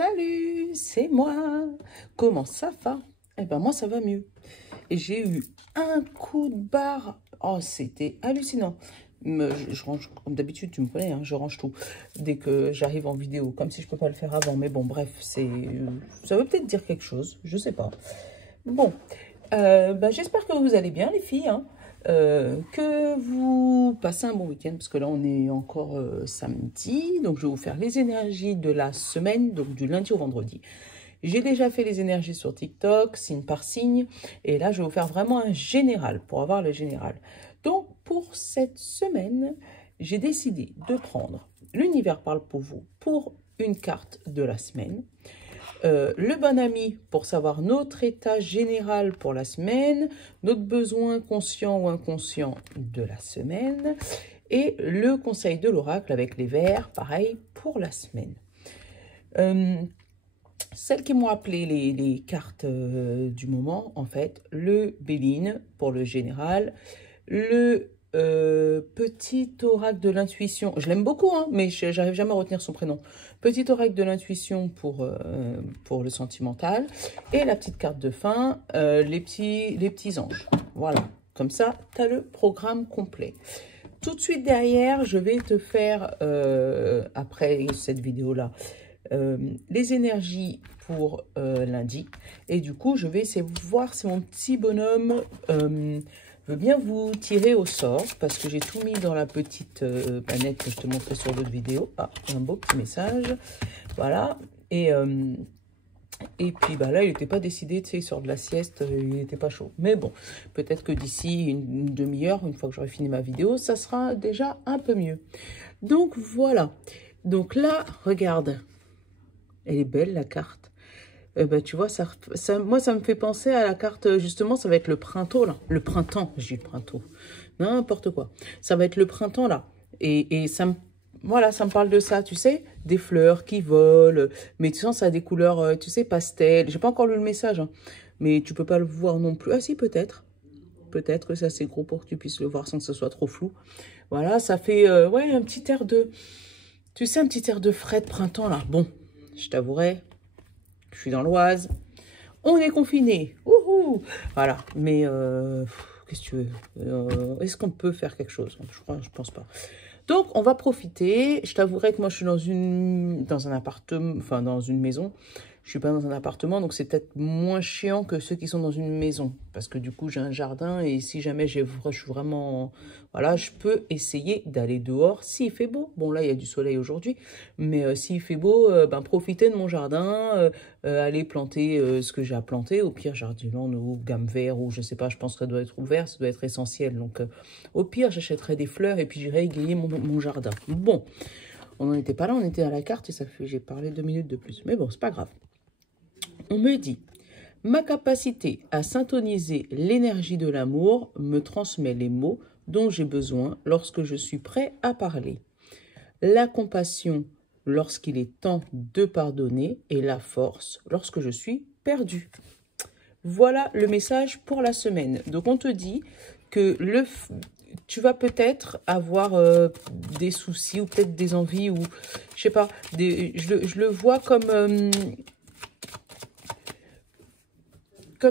Salut, c'est moi. Comment ça va? Eh ben moi ça va mieux. Et j'ai eu un coup de barre. Oh, c'était hallucinant. Je range, comme d'habitude, tu me connais, hein, je range tout dès que j'arrive en vidéo, comme si je peux pas le faire avant. Mais bon, bref, ça veut peut-être dire quelque chose, je sais pas. Bon, j'espère que vous allez bien, les filles, hein. Que vous passez un bon week-end, parce que là on est encore samedi, donc je vais vous faire les énergies de la semaine, donc du lundi au vendredi. J'ai déjà fait les énergies sur TikTok, signe par signe, et là je vais vous faire vraiment un général, pour avoir le général. Donc pour cette semaine, j'ai décidé de prendre l'univers parle pour vous pour une carte de la semaine. Le bon ami pour savoir notre état général pour la semaine, notre besoin conscient ou inconscient de la semaine et le conseil de l'oracle avec les verts, pareil, pour la semaine. Celles qui m'ont appelé les cartes du moment, en fait, le Béline pour le général, le petit oracle de l'intuition, je l'aime beaucoup, hein, mais j'arrive jamais à retenir son prénom. Petit oracle de l'intuition pour le sentimental. Et la petite carte de fin, les petits anges. Voilà, comme ça, tu as le programme complet. Tout de suite derrière, je vais te faire, après cette vidéo-là, les énergies pour lundi. Et du coup, je vais essayer de voir si mon petit bonhomme veut bien vous tirer au sort, parce que j'ai tout mis dans la petite planète que je te montrais sur l'autre vidéo. Ah, un beau petit message. Voilà. Et puis là, il n'était pas décidé, tu sais, il sort de la sieste, il n'était pas chaud. Mais bon, peut-être que d'ici une demi-heure, une fois que j'aurai fini ma vidéo, ça sera déjà un peu mieux. Donc voilà. Donc là, regarde. Elle est belle, la carte. Tu vois, moi, ça me fait penser à la carte, justement, ça va être le printemps, là. Le printemps, j'ai le printemps. N'importe quoi. Ça va être le printemps, là. Et voilà, ça me parle de ça, tu sais, des fleurs qui volent. Mais tu sens, ça a des couleurs, tu sais, pastel. J'ai pas encore lu le message, hein, mais tu peux pas le voir non plus. Ah si, peut-être. Peut-être que c'est assez gros pour que tu puisses le voir sans que ce soit trop flou. Voilà, ça fait, ouais, un petit air de... Tu sais, un petit air de frais de printemps, là. Bon, je t'avouerai... Je suis dans l'Oise. On est confiné. Wouhou! Voilà. Mais qu'est-ce que tu veux? Est-ce qu'on peut faire quelque chose? Je pense pas. Donc, on va profiter. Je t'avouerai que moi, je suis dans un appartement, enfin, dans une maison. Je suis pas dans un appartement, donc c'est peut-être moins chiant que ceux qui sont dans une maison. Parce que du coup, j'ai un jardin et si jamais je suis vraiment... Voilà, je peux essayer d'aller dehors s'il fait beau. Bon, là, il y a du soleil aujourd'hui, mais s'il fait beau, profiter de mon jardin, aller planter ce que j'ai à planter. Au pire, jardinland ou gamme vert, ou je sais pas, je pense que ça doit être ouvert, ça doit être essentiel. Donc, au pire, j'achèterai des fleurs et puis j'irai égayer mon jardin. Bon, on n'en était pas là, on était à la carte et ça fait, j'ai parlé 2 minutes de plus. Mais bon, c'est pas grave. On me dit, ma capacité à syntoniser l'énergie de l'amour me transmet les mots dont j'ai besoin lorsque je suis prêt à parler. La compassion lorsqu'il est temps de pardonner et la force lorsque je suis perdu. Voilà le message pour la semaine. Donc on te dit que tu vas peut-être avoir des soucis ou peut-être des envies ou je sais pas, je le vois comme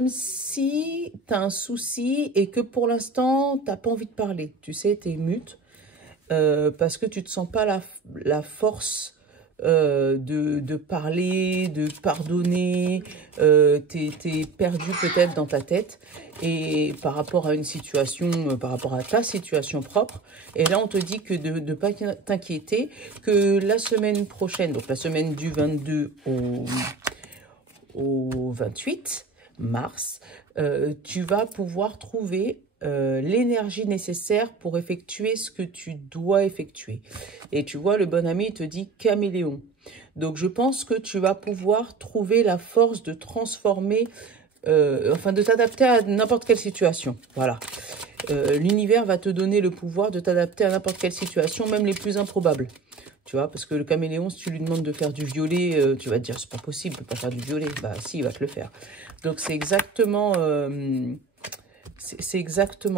si tu as un souci et que pour l'instant, tu n'as pas envie de parler. Tu sais, tu es mute parce que tu ne te sens pas la force de parler, de pardonner. Tu es perdu peut-être dans ta tête et par rapport à une situation, par rapport à ta situation propre. Et là, on te dit que de ne pas t'inquiéter, que la semaine prochaine, donc la semaine du 22 au 28, mars, tu vas pouvoir trouver l'énergie nécessaire pour effectuer ce que tu dois effectuer. Et tu vois, le bon ami il te dit caméléon. Donc, je pense que tu vas pouvoir trouver la force de transformer, enfin, de t'adapter à n'importe quelle situation. Voilà. L'univers va te donner le pouvoir de t'adapter à n'importe quelle situation, même les plus improbables. Tu vois, parce que le caméléon, si tu lui demandes de faire du violet, tu vas te dire, c'est pas possible, il peut pas faire du violet. Bah si, il va te le faire. Donc c'est exactement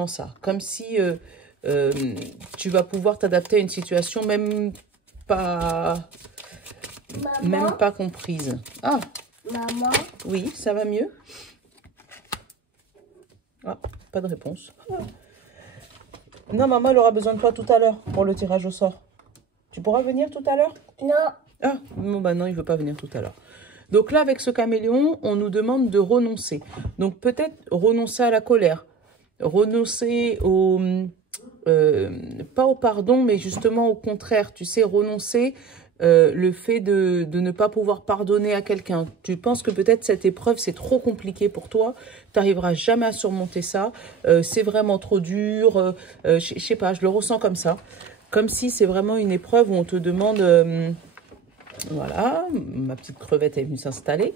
ça. Comme si tu vas pouvoir t'adapter à une situation même pas Maman, même pas comprise. Ah, maman, oui, ça va mieux? Ah, pas de réponse. Non, maman, elle aura besoin de toi tout à l'heure pour le tirage au sort. Tu pourras venir tout à l'heure? non, Ah, bon, bah non, il veut pas venir tout à l'heure. Donc là, avec ce caméléon, on nous demande de renoncer. Donc peut-être renoncer à la colère, renoncer au... pas au pardon, mais justement au contraire, tu sais, renoncer le fait de ne pas pouvoir pardonner à quelqu'un. Tu penses que peut-être cette épreuve, c'est trop compliqué pour toi, tu n'arriveras jamais à surmonter ça, c'est vraiment trop dur, je sais pas, je le ressens comme ça. Comme si c'est vraiment une épreuve où on te demande... voilà, ma petite crevette est venue s'installer.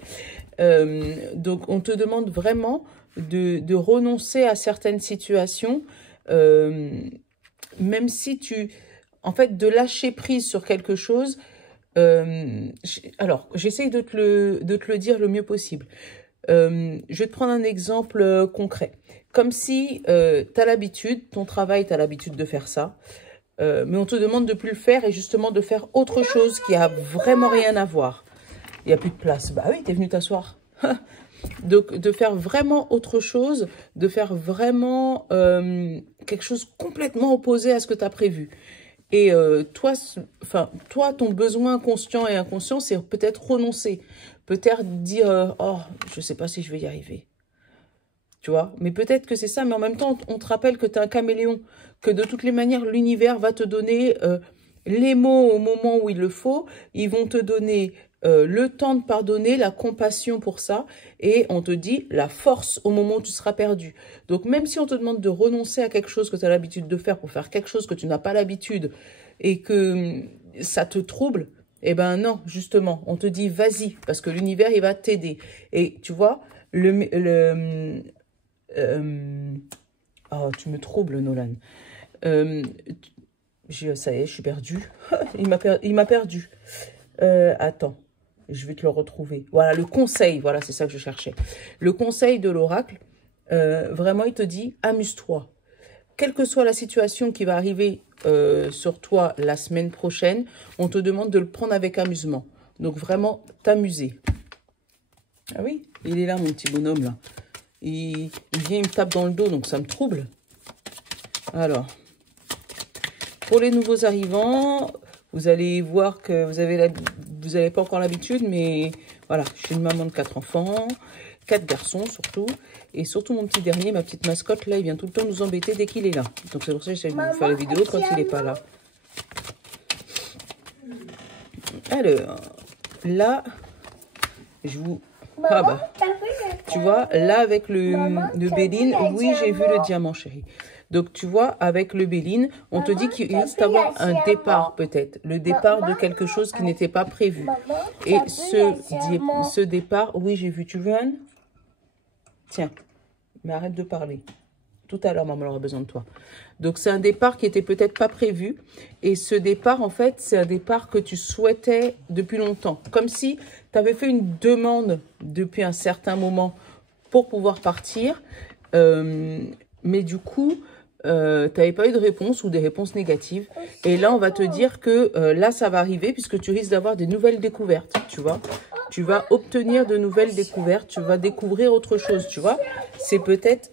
Donc, on te demande vraiment de renoncer à certaines situations, même si tu... En fait, de lâcher prise sur quelque chose. Alors, j'essaye de te le dire le mieux possible. Je vais te prendre un exemple concret. Comme si tu as l'habitude, ton travail, tu as l'habitude de faire ça. Mais on te demande de plus le faire et justement de faire autre chose qui a vraiment rien à voir. Il n'y a plus de place. Bah oui, t'es venu t'asseoir. Donc, de faire vraiment autre chose, de faire vraiment quelque chose complètement opposé à ce que tu as prévu. Et toi, ton besoin conscient et inconscient, c'est peut-être renoncer. Peut-être dire, oh, je ne sais pas si je vais y arriver. Tu vois, mais peut-être que c'est ça, mais en même temps, on te rappelle que tu es un caméléon, que de toutes les manières, l'univers va te donner les mots au moment où il le faut, ils vont te donner le temps de pardonner, la compassion pour ça, et on te dit la force au moment où tu seras perdu. Donc même si on te demande de renoncer à quelque chose que tu as l'habitude de faire pour faire quelque chose que tu n'as pas l'habitude, et que ça te trouble, eh ben non, justement, on te dit vas-y, parce que l'univers, il va t'aider. Et tu vois, oh, tu me troubles, Nolan. Ça y est, je suis perdue. Il m'a perdu. Attends, je vais te le retrouver. Voilà, le conseil, voilà, c'est ça que je cherchais. Le conseil de l'oracle, vraiment, il te dit, amuse-toi. Quelle que soit la situation qui va arriver sur toi la semaine prochaine, on te demande de le prendre avec amusement. Donc, vraiment, t'amuser. Ah oui, il est là, mon petit bonhomme, là. Il vient, il me tape dans le dos, donc ça me trouble. Alors, pour les nouveaux arrivants, vous allez voir que vous n'avez pas encore l'habitude, mais voilà, je suis une maman de 4 enfants, 4 garçons surtout, et surtout mon petit dernier, ma petite mascotte, là, il vient tout le temps nous embêter dès qu'il est là. Donc c'est pour ça que j'essaie de vous faire la vidéo quand il n'est pas là. Alors, là, je vous... Ah bah, tu vois, là avec le Béline, oui, j'ai vu le diamant, chérie. Donc, tu vois, avec le Béline, on te dit qu'il risque d'avoir un départ, peut-être. Le départ de quelque chose qui n'était pas prévu. Et ce départ, oui, j'ai vu. Tu veux, Anne? Tiens, mais arrête de parler. Tout à l'heure, maman aura besoin de toi. Donc, c'est un départ qui n'était peut-être pas prévu. Et ce départ, en fait, c'est un départ que tu souhaitais depuis longtemps. Comme si tu avais fait une demande depuis un certain moment pour pouvoir partir. Mais du coup, tu n'avais pas eu de réponse ou des réponses négatives. Et là, on va te dire que là, ça va arriver puisque tu risques d'avoir des nouvelles découvertes, tu vois. Tu vas obtenir de nouvelles découvertes. Tu vas découvrir autre chose, tu vois. C'est peut-être...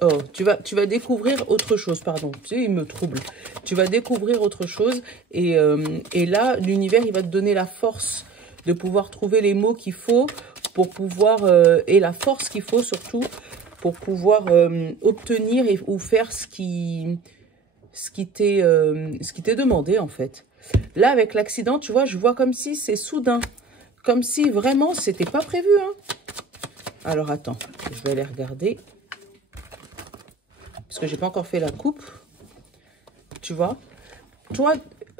Oh, tu vas découvrir autre chose, pardon. Tu sais, il me trouble. Tu vas découvrir autre chose et là, l'univers, il va te donner la force de pouvoir trouver les mots qu'il faut pour pouvoir, et la force qu'il faut surtout, pour pouvoir obtenir ou faire ce qui t'est demandé, en fait. Là, avec l'accident, tu vois, je vois comme si c'est soudain. Comme si vraiment, c'était pas prévu, hein. Alors, attends, je vais aller regarder. Parce que j'ai pas encore fait la coupe. Tu vois? Toi,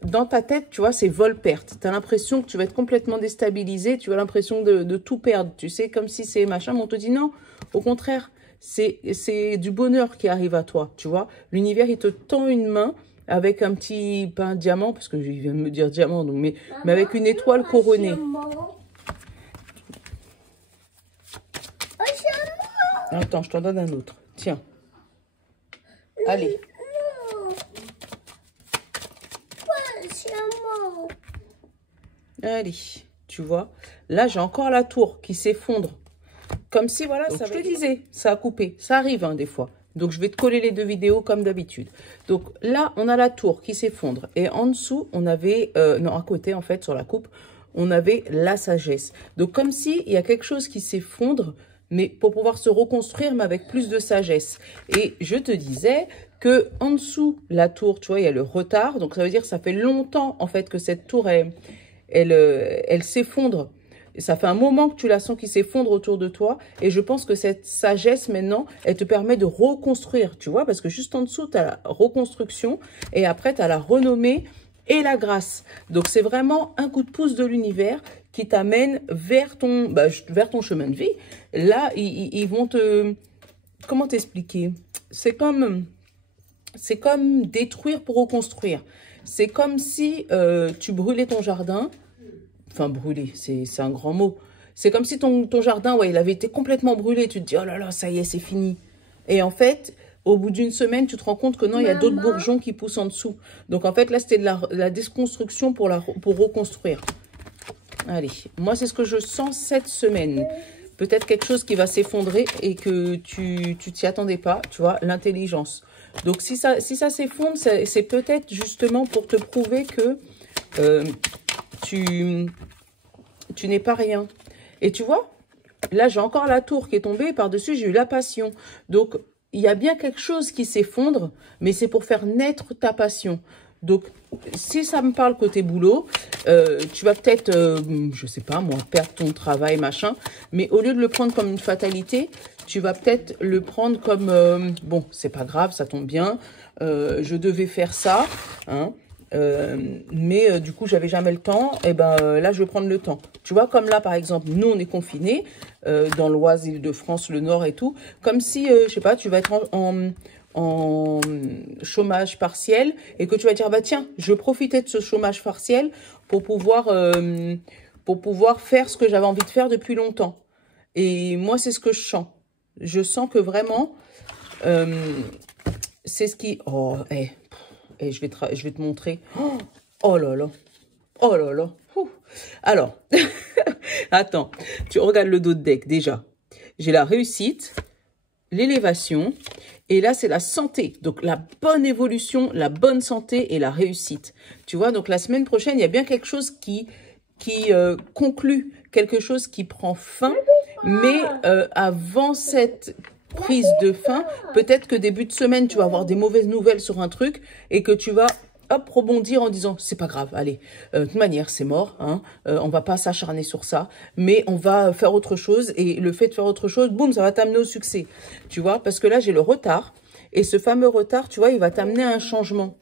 dans ta tête, tu vois, c'est vol-perte. Tu as l'impression que tu vas être complètement déstabilisé. Tu as l'impression de tout perdre. Tu sais, comme si c'est machin. Mais on te dit non. Au contraire, c'est du bonheur qui arrive à toi. Tu vois? L'univers, il te tend une main avec un petit, pas un diamant, parce que je viens de me dire diamant, donc, mais avec une étoile couronnée. Attends, je t'en donne un autre. Tiens. Allez. Allez, tu vois. Là, j'ai encore la tour qui s'effondre. Comme si, voilà, donc, ça je te disais, ça a coupé. Ça arrive, hein, des fois. Donc, je vais te coller les deux vidéos comme d'habitude. Donc, là, on a la tour qui s'effondre. Et en dessous, on avait... non, à côté, en fait, sur la coupe, on avait la sagesse. Donc, comme si il y a quelque chose qui s'effondre, mais pour pouvoir se reconstruire, mais avec plus de sagesse. Et je te disais que en dessous, la tour, tu vois, il y a le retard. Donc, ça veut dire que ça fait longtemps, en fait, que cette tour, elle s'effondre. Ça fait un moment que tu la sens qui s'effondre autour de toi. Et je pense que cette sagesse, maintenant, elle te permet de reconstruire, tu vois. Parce que juste en dessous, tu as la reconstruction. Et après, tu as la renommée et la grâce. Donc, c'est vraiment un coup de pouce de l'univers qui t'amène vers ton chemin de vie. Là, ils vont te... Comment t'expliquer? C'est comme détruire pour reconstruire. C'est comme si tu brûlais ton jardin. Enfin, brûler, c'est un grand mot. C'est comme si ton jardin, ouais, il avait été complètement brûlé. Tu te dis, oh là là, ça y est, c'est fini. Et en fait, au bout d'une semaine, tu te rends compte que non, il y a d'autres bourgeons qui poussent en dessous. Donc, en fait, là, c'était de la déconstruction pour reconstruire. Allez, moi, c'est ce que je sens cette semaine. Peut-être quelque chose qui va s'effondrer et que tu t'y attendais pas, tu vois, l'intelligence. Donc, si ça s'effondre, c'est peut-être justement pour te prouver que tu n'es pas rien. Et tu vois, là, j'ai encore la tour qui est tombée. Par-dessus, j'ai eu la passion. Donc, il y a bien quelque chose qui s'effondre, mais c'est pour faire naître ta passion. Donc, si ça me parle côté boulot, tu vas peut-être, je sais pas moi, perdre ton travail, machin. Mais au lieu de le prendre comme une fatalité, tu vas peut-être le prendre comme, bon, c'est pas grave, ça tombe bien. Je devais faire ça, hein. Mais du coup, j'avais jamais le temps. Et ben là, je vais prendre le temps. Tu vois, comme là, par exemple, nous, on est confinés dans l'Oise, Île-de-France, le Nord et tout. Comme si, je sais pas, tu vas être en chômage partiel et que tu vas dire, bah tiens, je vais profiter de ce chômage partiel pour pouvoir faire ce que j'avais envie de faire depuis longtemps. Et moi, c'est ce que je sens. Je sens que vraiment, c'est ce qui... Oh, et je vais te montrer. Oh là là. Oh là là. Ouh. Alors, attends. Tu regardes le dos de deck déjà. J'ai la réussite, l'élévation. Et là, c'est la santé. Donc, la bonne évolution, la bonne santé et la réussite. Tu vois, donc la semaine prochaine, il y a bien quelque chose qui conclut. Quelque chose qui prend fin. Mais avant cette... prise de fin, peut-être que début de semaine, tu vas avoir des mauvaises nouvelles sur un truc et que tu vas, hop, rebondir en disant, c'est pas grave, allez, de toute manière, c'est mort, hein, on va pas s'acharner sur ça, mais on va faire autre chose et le fait de faire autre chose, boum, ça va t'amener au succès, tu vois, parce que là, j'ai le retard et ce fameux retard, tu vois, il va t'amener à un changement.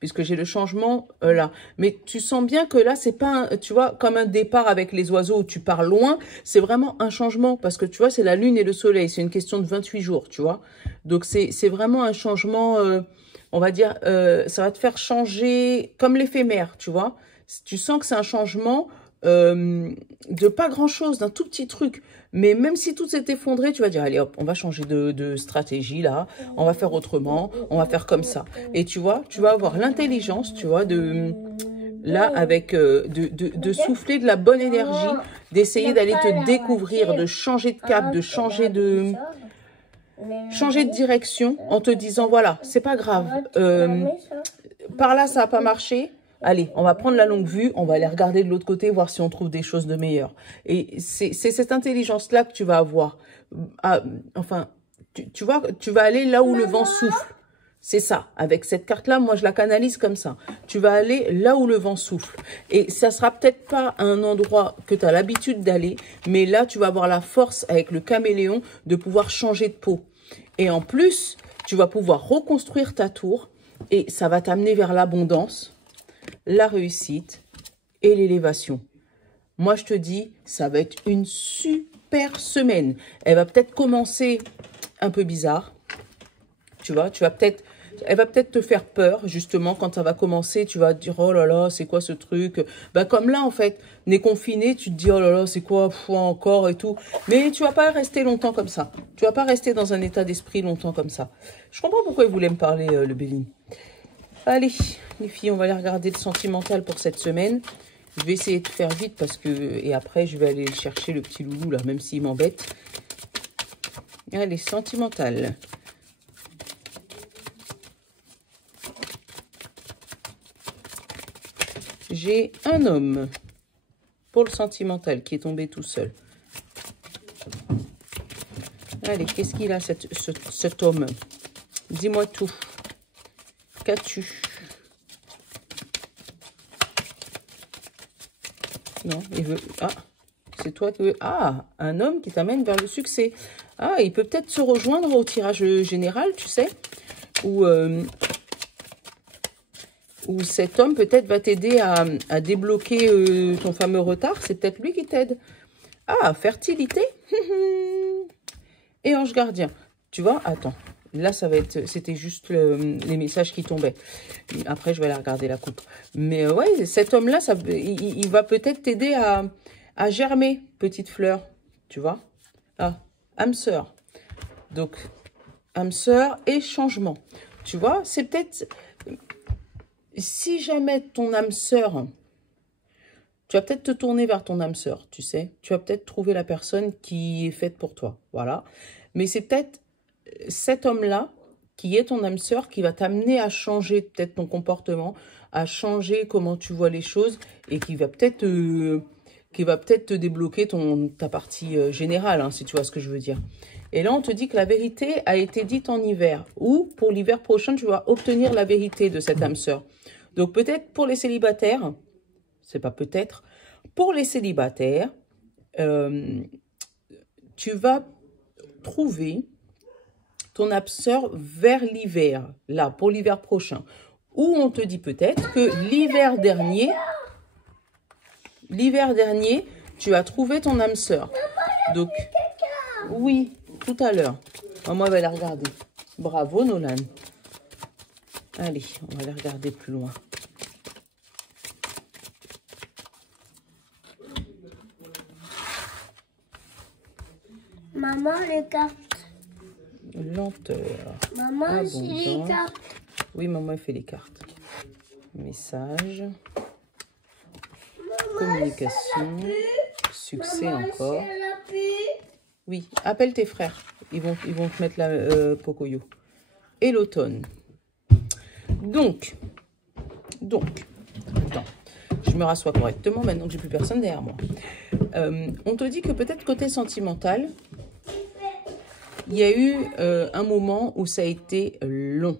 Puisque j'ai le changement là. Mais tu sens bien que là, c'est pas, tu vois, comme un départ avec les oiseaux où tu pars loin, c'est vraiment un changement. Parce que, tu vois, c'est la lune et le soleil. C'est une question de 28 jours, tu vois. Donc, c'est vraiment un changement, on va dire, ça va te faire changer comme l'éphémère, tu vois. Tu sens que c'est un changement de pas grand-chose, d'un tout petit truc. Mais même si tout s'est effondré, tu vas dire, allez hop, on va changer de stratégie là, on va faire autrement, on va faire comme ça. Et tu vois, tu vas avoir l'intelligence, tu vois, là, avec de souffler de la bonne énergie, d'essayer d'aller te découvrir, de changer de cap, de changer de direction en te disant, voilà, c'est pas grave, par là, ça n'a pas marché. Allez, on va prendre la longue vue, on va aller regarder de l'autre côté, voir si on trouve des choses de meilleures. Et c'est cette intelligence-là que tu vas avoir. Enfin, tu vois, tu vas aller là où le vent souffle. C'est ça. Avec cette carte-là, moi, je la canalise comme ça. Tu vas aller là où le vent souffle. Et ça sera peut-être pas un endroit que tu as l'habitude d'aller, mais là, tu vas avoir la force avec le caméléon de pouvoir changer de peau. Et en plus, tu vas pouvoir reconstruire ta tour et ça va t'amener vers l'abondance, la réussite et l'élévation. Moi, je te dis, ça va être une super semaine. Elle va peut-être commencer un peu bizarre. Tu vois, elle va peut-être te faire peur, justement, quand ça va commencer. Tu vas te dire, oh là là, c'est quoi ce truc? Ben, comme là, en fait, on est confiné, tu te dis, oh là là, c'est quoi encore et tout. Mais tu vas pas rester longtemps comme ça. Tu vas pas rester dans un état d'esprit longtemps comme ça. Je comprends pourquoi il voulait me parler, le Béline. Allez, les filles, on va aller regarder le sentimental pour cette semaine. Je vais essayer de faire vite parce que... Et après, je vais aller chercher le petit loulou, là, même s'il m'embête. Allez, sentimental. J'ai un homme pour le sentimental qui est tombé tout seul. Allez, qu'est-ce qu'il a, cet homme? Dis-moi tout. Qu'as-tu? Non, il veut... Ah, c'est toi qui veux... Ah, un homme qui t'amène vers le succès. Ah, il peut peut-être se rejoindre au tirage général, tu sais. Ou cet homme peut-être va t'aider à débloquer ton fameux retard. C'est peut-être lui qui t'aide. Ah, fertilité. Et ange gardien. Tu vois, attends. Là, ça va être... C'était juste les messages qui tombaient. Après, je vais aller regarder la coupe. Mais ouais, cet homme-là, il va peut-être t'aider à germer, petite fleur. Tu vois? Ah, âme sœur. Donc, âme sœur et changement. Tu vois, c'est peut-être... Si jamais ton âme sœur... Tu vas peut-être te tourner vers ton âme sœur, tu sais. Tu vas peut-être trouver la personne qui est faite pour toi. Voilà. Mais c'est peut-être cet homme-là qui est ton âme sœur qui va t'amener à changer peut-être ton comportement, à changer comment tu vois les choses et qui va peut-être te débloquer ta partie générale, hein, si tu vois ce que je veux dire. Et là, on te dit que la vérité a été dite en hiver ou pour l'hiver prochain, tu vas obtenir la vérité de cette âme sœur. Donc peut-être pour les célibataires, c'est pas peut-être, pour les célibataires, tu vas trouver ton âme sœur vers l'hiver, là, pour l'hiver prochain. Ou on te dit peut-être que l'hiver dernier, tu as trouvé ton âme sœur. Donc, oui, tout à l'heure. Maman va la regarder. Bravo, Nolan. Allez, on va la regarder plus loin. Maman, les cartes. Lenteur. Maman, c'est les cartes. Oui, maman, elle fait les cartes. Message. Communication. Succès maman, encore. Oui, appelle tes frères. Ils vont te mettre la Pocoyo. Et l'automne. Donc, attends. Je me rassois correctement maintenant que j'ai plus personne derrière moi. On te dit que peut-être côté sentimental, il y a eu un moment où ça a été long.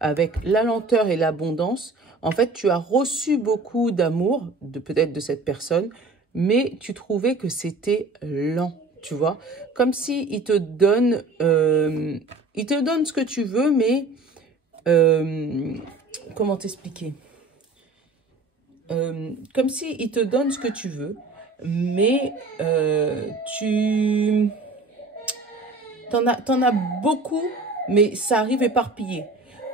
Avec la lenteur et l'abondance, en fait, tu as reçu beaucoup d'amour, peut-être de cette personne, mais tu trouvais que c'était lent, tu vois. Comme si il te donne ce que tu veux, mais comment t'expliquer? Comme si il te donne ce que tu veux, mais t'en as beaucoup, mais ça arrive éparpillé.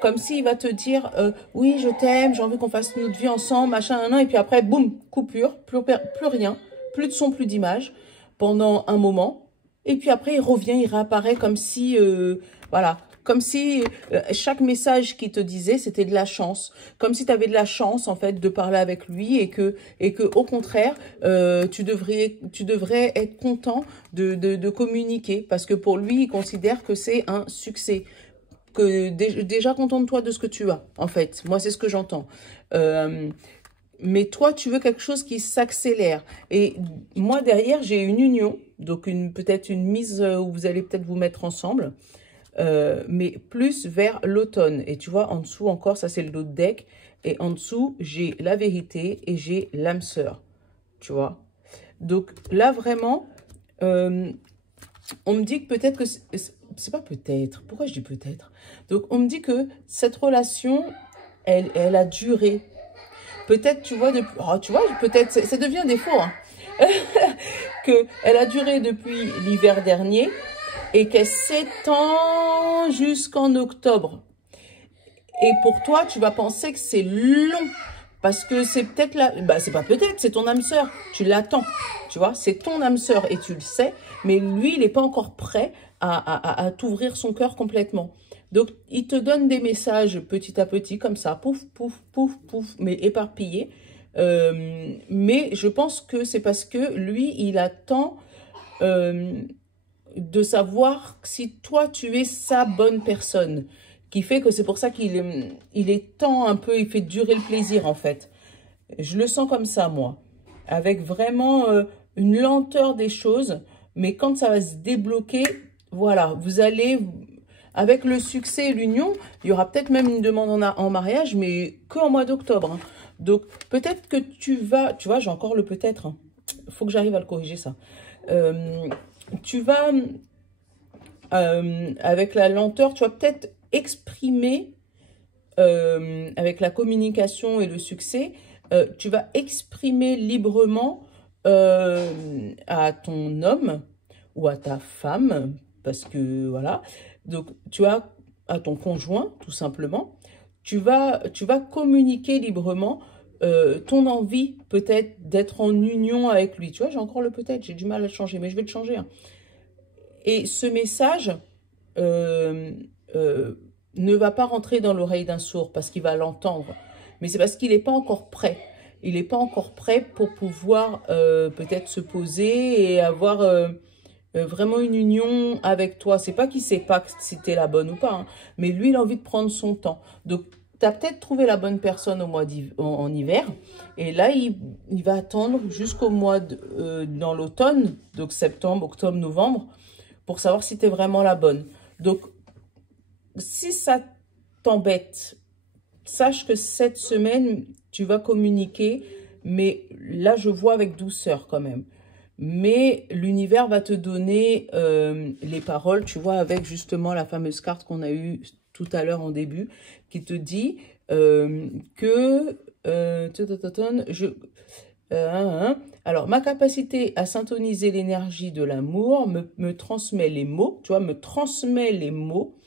Comme s'il va te dire, oui, je t'aime, j'ai envie qu'on fasse notre vie ensemble, machin, et puis après, boum, coupure, plus rien, plus de son, plus d'image, pendant un moment. Et puis après, il revient, il réapparaît comme si, voilà, comme si chaque message qu'il te disait, c'était de la chance. Comme si tu avais de la chance, en fait, de parler avec lui et que au contraire, tu devrais être content de communiquer. Parce que pour lui, il considère que c'est un succès. Que déjà, contente-toi de ce que tu as, en fait. Moi, c'est ce que j'entends. Mais toi, tu veux quelque chose qui s'accélère. Et moi, derrière, j'ai une union. Donc, peut-être une mise où vous allez peut-être vous mettre ensemble. Mais plus vers l'automne. Et tu vois, en dessous encore, ça c'est le dos de deck. Et en dessous, j'ai la vérité et j'ai l'âme sœur. Tu vois. Donc là, vraiment, on me dit que peut-être que... C'est pas peut-être. Pourquoi je dis peut-être? Donc, on me dit que cette relation, elle a duré. Peut-être, tu vois, peut-être, ça devient des faux, hein. Qu'elle a duré depuis l'hiver dernier et qu'elle s'étend jusqu'en octobre. Et pour toi, tu vas penser que c'est long. Parce que c'est peut-être c'est pas peut-être, c'est ton âme sœur. Tu l'attends, tu vois, c'est ton âme sœur et tu le sais. Mais lui, il n'est pas encore prêt à t'ouvrir son cœur complètement. Donc, il te donne des messages petit à petit, comme ça, pouf, pouf, pouf, pouf, mais éparpillés. Mais je pense que c'est parce que lui, il attend de savoir si toi, tu es sa bonne personne. Qui fait que c'est pour ça qu'il est temps un peu, il fait durer le plaisir, en fait. Je le sens comme ça, moi. Avec vraiment une lenteur des choses. Mais quand ça va se débloquer, voilà, vous allez... Avec le succès et l'union, il y aura peut-être même une demande en mariage, mais qu'en mois d'octobre. Hein. Donc, peut-être que tu vas... Tu vois, j'ai encore le peut-être. Il faut que j'arrive à le corriger, ça. Tu vas... avec la lenteur, tu vas peut-être exprimer, avec la communication et le succès, tu vas exprimer librement à ton homme ou à ta femme, parce que voilà, donc tu as à ton conjoint tout simplement, tu vas communiquer librement ton envie peut-être d'être en union avec lui. Tu vois, j'ai encore le peut-être, j'ai du mal à le changer, mais je vais le changer. Hein. Et ce message ne va pas rentrer dans l'oreille d'un sourd parce qu'il va l'entendre, mais c'est parce qu'il n'est pas encore prêt. Il n'est pas encore prêt pour pouvoir peut-être se poser et avoir vraiment une union avec toi. C'est pas qu'il ne sait pas si tu es la bonne ou pas, hein, mais lui, il a envie de prendre son temps. Donc, tu as peut-être trouvé la bonne personne au mois en hiver, et là, il va attendre jusqu'au mois dans l'automne, donc septembre, octobre, novembre, pour savoir si tu es vraiment la bonne. Donc, si ça t'embête, sache que cette semaine, tu vas communiquer, mais là, je vois avec douceur quand même. Mais l'univers va te donner les paroles, tu vois, avec justement la fameuse carte qu'on a eue tout à l'heure en début, qui te dit que... alors, ma capacité à syntoniser l'énergie de l'amour me transmet les mots, tu vois, me transmet les mots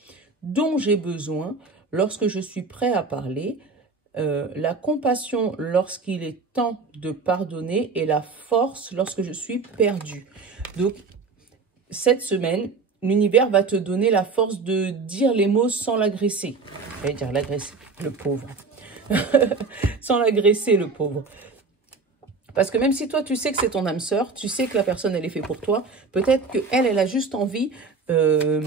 dont j'ai besoin lorsque je suis prêt à parler, la compassion lorsqu'il est temps de pardonner et la force lorsque je suis perdu. Donc, cette semaine, l'univers va te donner la force de dire les mots sans l'agresser. Je vais dire l'agresser, le pauvre. Sans l'agresser, le pauvre. Parce que même si toi, tu sais que c'est ton âme sœur, tu sais que la personne, elle est faite pour toi, peut-être qu'elle a juste envie de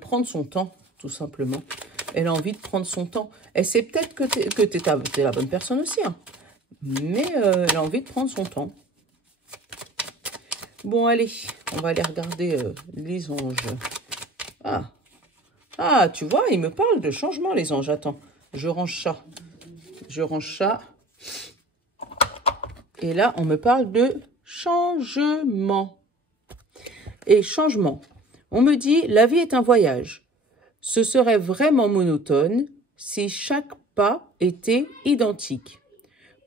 prendre son temps, tout simplement. Elle a envie de prendre son temps. Elle sait peut-être que tu es la bonne personne aussi, hein. Mais elle a envie de prendre son temps. Bon, allez, on va aller regarder les anges. Ah, tu vois, ils me parlent de changement, les anges. Attends, je range ça. Je range ça. Et là, on me parle de changement. Et changement. On me dit, la vie est un voyage. Ce serait vraiment monotone si chaque pas était identique.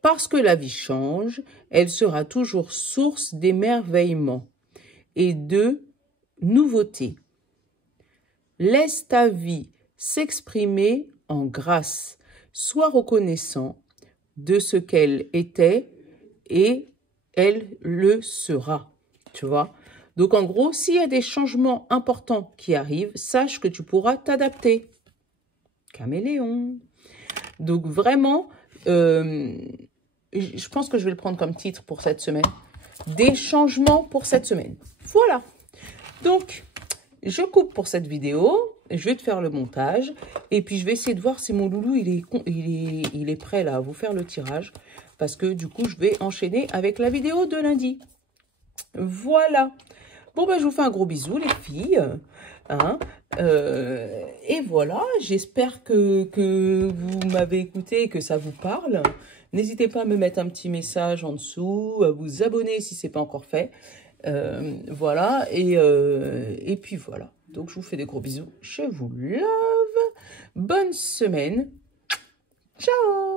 Parce que la vie change, elle sera toujours source d'émerveillement et de nouveautés. Laisse ta vie s'exprimer en grâce. Sois reconnaissant de ce qu'elle était et elle le sera. Tu vois? Donc, en gros, s'il y a des changements importants qui arrivent, sache que tu pourras t'adapter. Caméléon. Donc, vraiment, je pense que je vais le prendre comme titre pour cette semaine. Des changements pour cette semaine. Voilà. Donc, je coupe pour cette vidéo. Je vais te faire le montage. Et puis, je vais essayer de voir si mon loulou, il est prêt là à vous faire le tirage. Parce que, du coup, je vais enchaîner avec la vidéo de lundi. Voilà. Bon, ben, je vous fais un gros bisou, les filles. Hein, et voilà, j'espère que vous m'avez écouté et que ça vous parle. N'hésitez pas à me mettre un petit message en dessous, à vous abonner si ce n'est pas encore fait. Voilà, et puis voilà. Donc, je vous fais des gros bisous. Je vous love. Bonne semaine. Ciao.